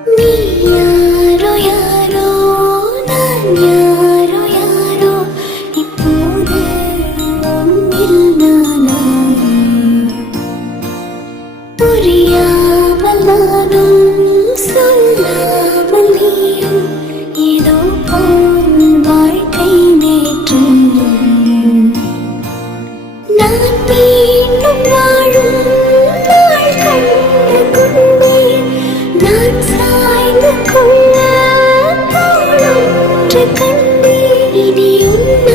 நீ யாரோ யாரோ நான் யாரோ யாரோ இப்போது உன்னில் நானா புரியாமல் நானும் சொல்லாமல் நீயும் ஏதோ போல் வாழ்க்கை நேற்று நான் மீண்டும் வாழும் நாள் கண்டு கொண்டேன் நான் சாய்ந்து கொள்ள தோளொன்று கண்டேன் இனி உன்னை